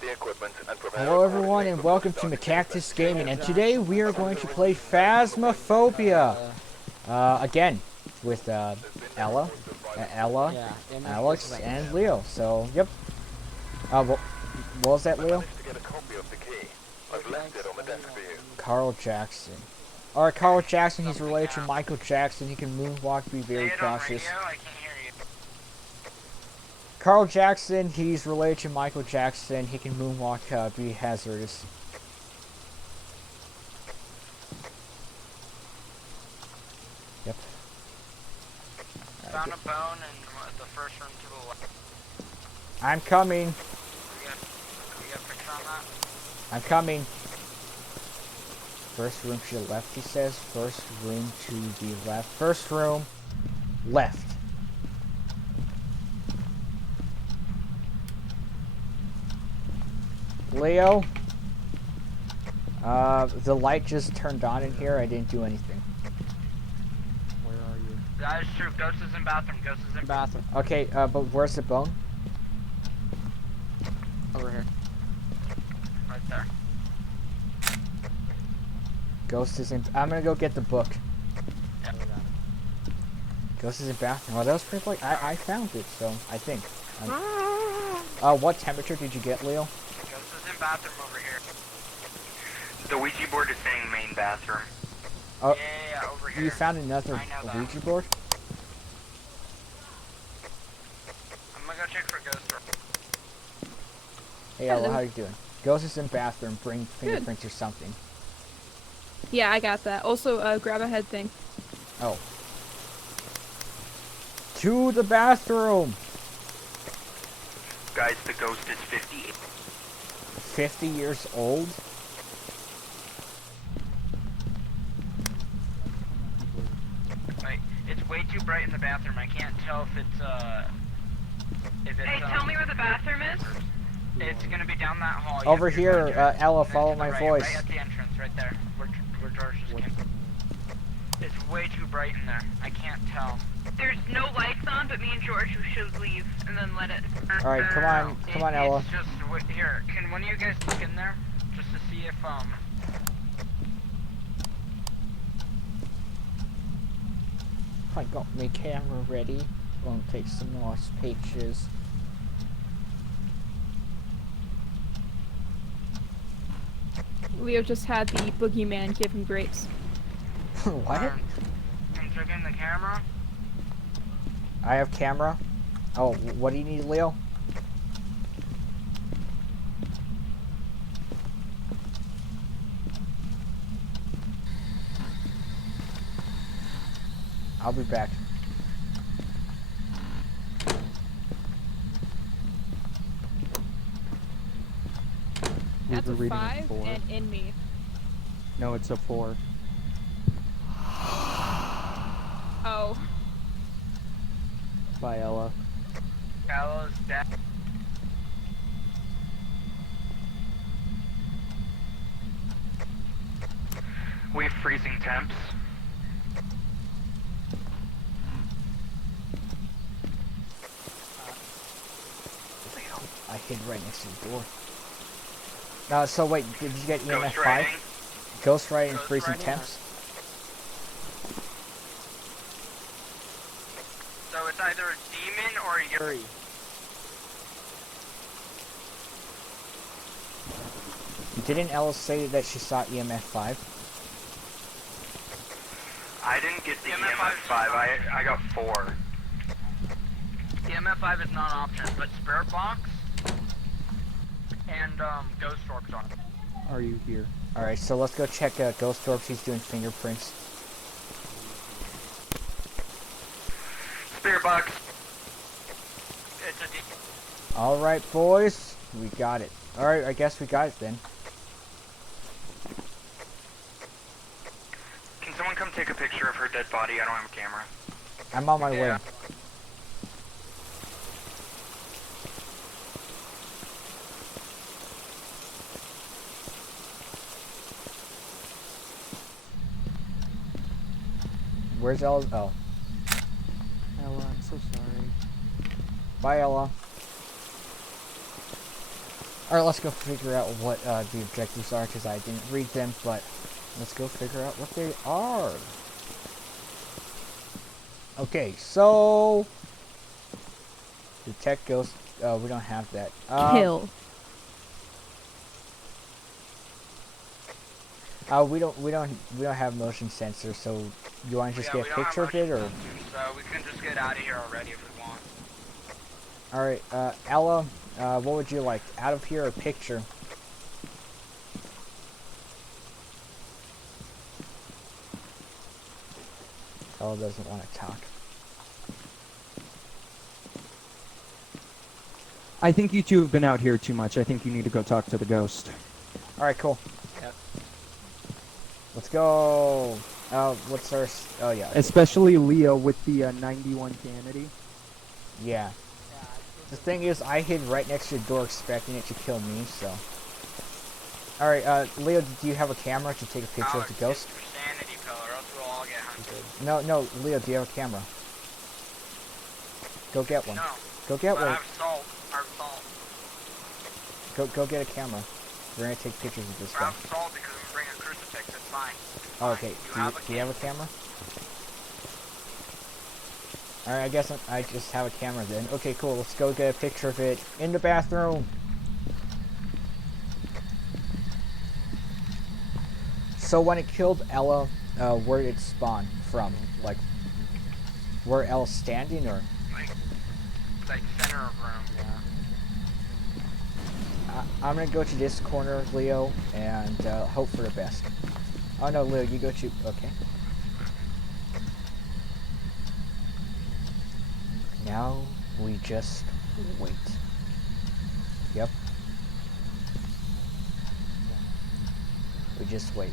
Hello everyone and welcome to Macactus Gaming, and today we are going to play Phasmophobia again with Ella, Alex, and Leo. So, yep. What was that, Leo? Carl Jackson. Alright, Carl Jackson, he's related to Michael Jackson. He can moonwalk, be very cautious. Carl Jackson, he's related to Michael Jackson. He can moonwalk, be hazardous. Yep. Found a bone in the first room to the left. I'm coming. We got a picture on that? I'm coming. First room to the left, he says. First room to the left. First room, left. Leo, the light just turned on in here. I didn't do anything. Where are you? That is true. Ghost is in bathroom. Ghost is in bathroom. Okay, but where's the bone? Over here. Right there. Ghost is in. I'm gonna go get the book. Yeah. Ghost is in bathroom. Oh, that was pretty like I found it, so I think. What temperature did you get, Leo? Ghost is in bathroom over here. The Ouija board is saying main bathroom. Oh, yeah, over here. You found another Ouija board? I'm gonna go check for Ghost. Hey, Ella, how you doing? Ghost is in bathroom. Bring fingerprints or something. Yeah, I got that. Also, grab a head thing. Oh. To the bathroom! Guys, the ghost is 50. 50 years old? Wait, it's way too bright in the bathroom. I can't tell if it's, Hey, tell me where the bathroom is. It's gonna be down that hall. Over here, Ella, follow my voice. Right at the entrance, right there, where George just came. It's way too bright in there. I can't tell. There's no lights on, but me and George should leave and then let it. Alright, come on, Ella. It's just here. Can one of you guys look in there just to see if I got my camera ready. Gonna take some nice pictures. Leo just had the boogeyman give him grapes. What? I'm checking the camera. I have camera. Oh, what do you need, Leo? I'll be back. That's a 5 and in me. No, it's a 4. Oh. Bye, Ella. Ella's dead. We have freezing temps. Leo, I hid right next to the door. So wait, did you get EMF 5? Ghost riding and freezing temps? So it's either a demon or a Yuri. Didn't Ella say that she saw EMF 5? I didn't get the EMF 5, I got 4. EMF 5 is not an option, but Spirit Box and Ghost Orbs on it. Are you here? Alright, so let's go check Ghost Orbs. He's doing fingerprints. Spirit Box. It's a demon. Alright, boys. We got it. Alright, I guess we got it then. Can someone come take a picture of her dead body? I don't have a camera. I'm on my way. Where's Ella? Oh. Ella, I'm so sorry. Bye, Ella. Alright, let's go figure out what the objectives are, because I didn't read them, but let's go figure out what they are. Okay, so... Detect ghost... we don't have that. Kill. We don't have motion sensors, so you want to just get a picture of it, or? So we can just get out of here already if we want. Alright, Ella, what would you like? Out of here or picture? Ella doesn't want to talk. I think you two have been out here too much. I think you need to go talk to the ghost. Alright, cool. Yep. Let's go. What's our... Oh, yeah. Especially Leo with the 91 sanity. Yeah. The thing is, I hid right next to the door expecting it to kill me, so... Alright, Leo, do you have a camera to take a picture of the ghost? Sanity pill, or else we'll all get hunted. No, Leo, do you have a camera? Go get one. No. Go get But I one. have salt. I have salt. Go get a camera. We're gonna take pictures of this I guy. have salt because I'm bringing a crucifix. It's fine. Oh, okay. Do you have a camera? Alright, I guess I just have a camera then. Okay, cool. Let's go get a picture of it in the bathroom. So when it killed Ella, where did it spawn from? Like, where Ella's standing, or? Like center of room. Yeah. I'm gonna go to this corner, Leo, and hope for the best. Oh no, Leo, you go to... Okay. Now we just wait. Yep. We just wait.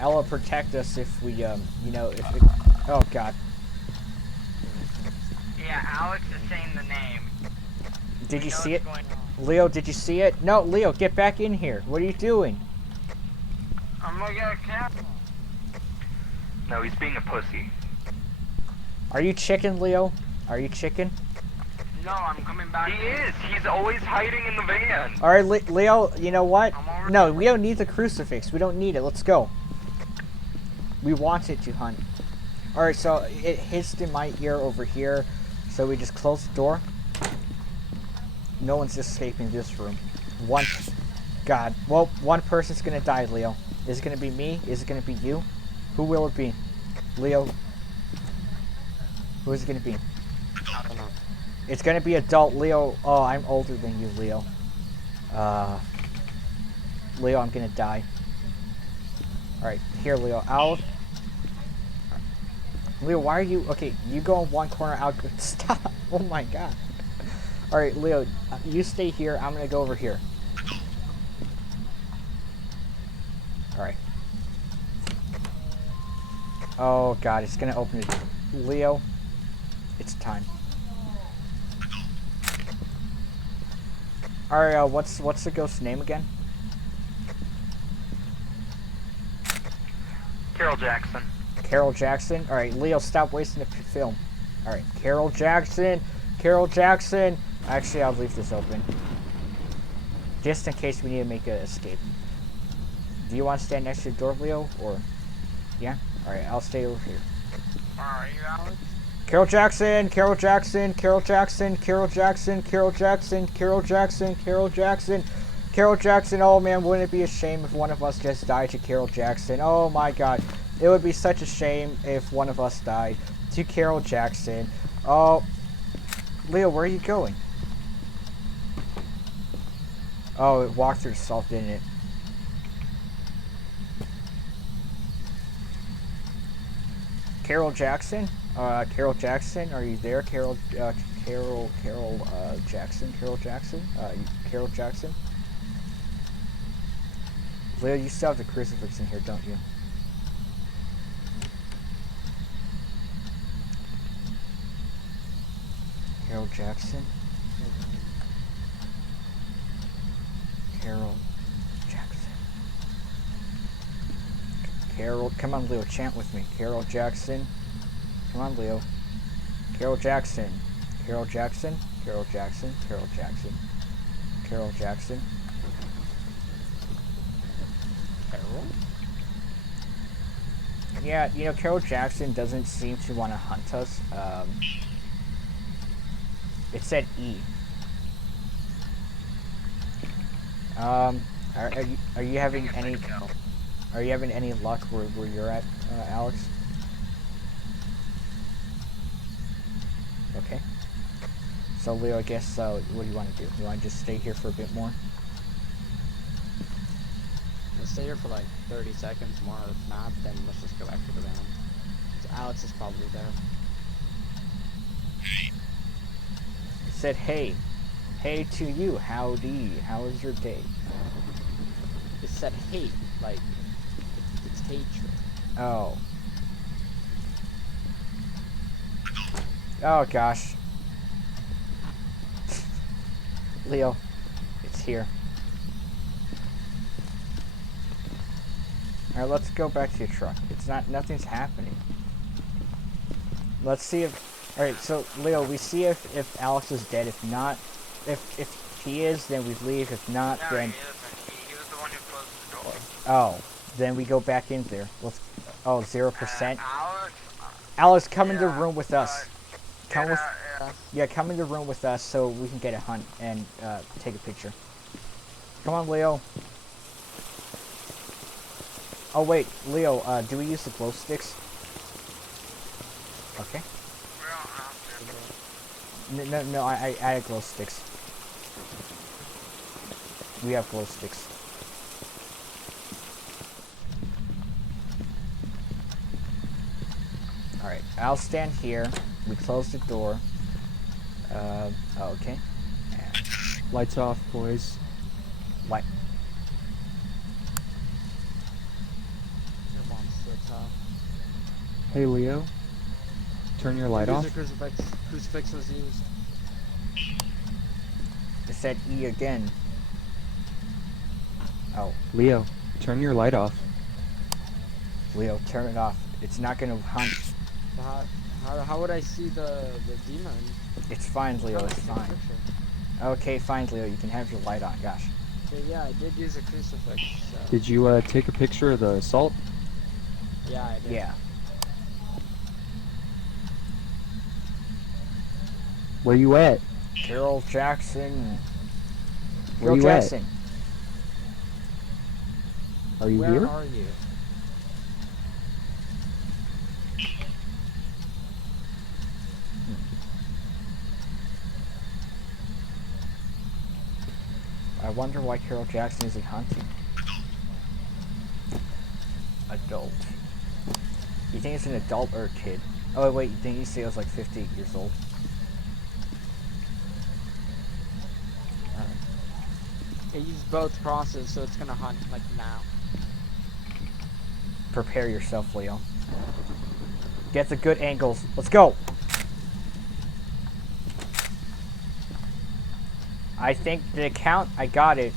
Ella, protect us if we, you know, if it... Oh, God. Yeah, Alex is saying the name. Did you see it? Leo, did you see it? No, Leo, get back in here. What are you doing? I'm gonna get a camera. No, he's being a pussy. Are you chicken, Leo? Are you chicken? No, I'm coming back. He is. He's always hiding in the van. All right, Leo, you know what? I'm over No, we don't need the crucifix. We don't need it. Let's go. We want it to hunt. All right, so it hissed in my ear over here, so we just close the door. No one's escaping this room. God. Well, one person's gonna die, Leo. Is it gonna be me? Is it gonna be you? Who will it be? Leo. Who is it gonna be? I don't know. It's gonna be adult Leo. Oh, I'm older than you, Leo. Leo, I'm gonna die. Alright, here, Leo. Leo, why are you... Okay, you go in one corner, I'll go... Stop! Oh my god. Alright, Leo, you stay here. I'm gonna go over here. Alright. Oh god, it's gonna open it. Leo, it's time. Alright, what's the ghost's name again? Carol Jackson. Carol Jackson? Alright, Leo, stop wasting the film. Alright, Carol Jackson! Carol Jackson! Actually, I'll leave this open. Just in case we need to make an escape. Do you want to stand next to the door, Leo? Or... Yeah? Alright, I'll stay over here. Alright, Alex. Carol Jackson! Carol Jackson! Carol Jackson! Carol Jackson! Carol Jackson! Carol Jackson! Carol Jackson! Carol Jackson! Oh man, wouldn't it be a shame if one of us just died to Carol Jackson? Oh my god. It would be such a shame if one of us died to Carol Jackson. Oh. Leo, where are you going? Oh, it walked through salt, didn't it? Carol Jackson? Carol Jackson, are you there? Carol Jackson? Carol Jackson? Carol Jackson? Leo, you still have the crucifix in here, don't you? Carol Jackson? Carol Jackson. Carol, come on, Leo, chant with me. Carol Jackson. Come on, Leo. Carol Jackson. Carol Jackson. Carol Jackson. Carol Jackson. Carol Jackson. Yeah, you know, Carol Jackson doesn't seem to want to hunt us. It said E. Are you having any luck where you're at, Alex? Okay. So Leo, I guess what do you want to do? You want to just stay here for a bit more? Let's stay here for like 30 seconds more. If not, then let's just go back to the van. 'Cause Alex is probably there. It said hey. Hey to you, howdy. How is your day? It said hate, like it's hatred. Oh. Oh gosh. Leo, it's here. Alright, let's go back to your truck. Nothing's happening. Let's see if, alright, so Leo, we see if Alex is dead. If not, if he is, then we leave. If not, No, then, he was the one who closed the door. oh, then we go back in there. Let's, oh, 0%. Alex? Alex, come in the room with us. Come with, Yeah. yeah, come in the room with us so we can get a hunt and take a picture. Come on, Leo. Oh wait, Leo, do we use the glow sticks? Okay. We don't have to. No, I had glow sticks. We have glow sticks. Alright, I'll stand here. We close the door. Okay. Lights off, boys. Light. Your mom's so tough. Hey, Leo. Turn your light off. Use a crucifix. Crucifix was used. It said E again. Oh, Leo, turn your light off. Leo, turn it off. It's not gonna hunt. So how would I see the demon? It's fine, Leo, it's Take a fine. picture. Okay, fine, Leo, you can have your light on, gosh. Okay, yeah, I did use a crucifix. So. Did you take a picture of the assault? Yeah, I did. Yeah. Where you at? Carol Jackson. Where Carol you at? Jackson. Are you Where here? are you? I wonder why Carol Jackson isn't hunting. Adult. You think it's an adult or a kid? Oh wait, you think he said it was like 58 years old? It used both crosses, so it's gonna hunt like now. Prepare yourself, Leo. Get the good angles. Let's go! I think the count, I got it.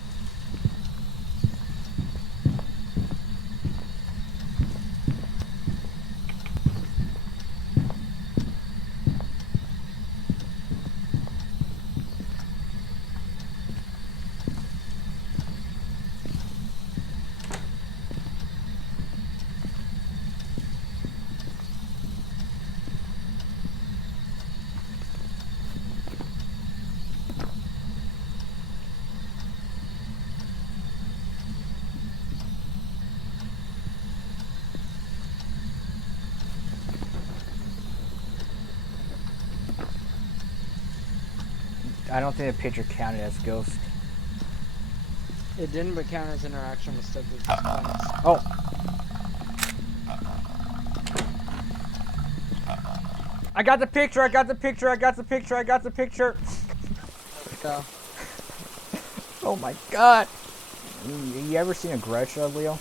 I don't think the picture counted as ghost. It didn't, but count as interaction with stuff. Oh! I got the picture, I got the picture, I got the picture, I got the picture! Go. Oh my god! You ever seen a Grudge, Leo?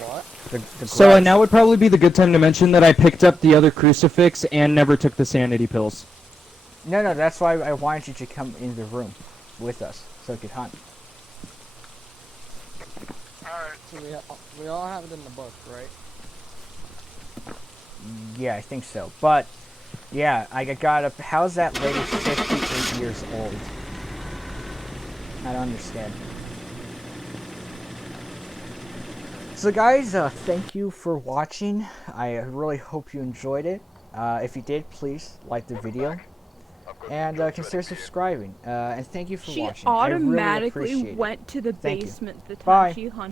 What? The So Grudge. now would probably be the good time to mention that I picked up the other crucifix and never took the sanity pills. No, that's why I wanted you to come in the room with us, so we could hunt. Alright, so we all have it in the book, right? Yeah, I think so. But, yeah, I got a... How's that lady 58 years old? I don't understand. So guys, thank you for watching. I really hope you enjoyed it. If you did, please like the video and consider subscribing. And thank you for She watching. I really automatically appreciate it. went to the Thank you. basement the time Bye. she hunted.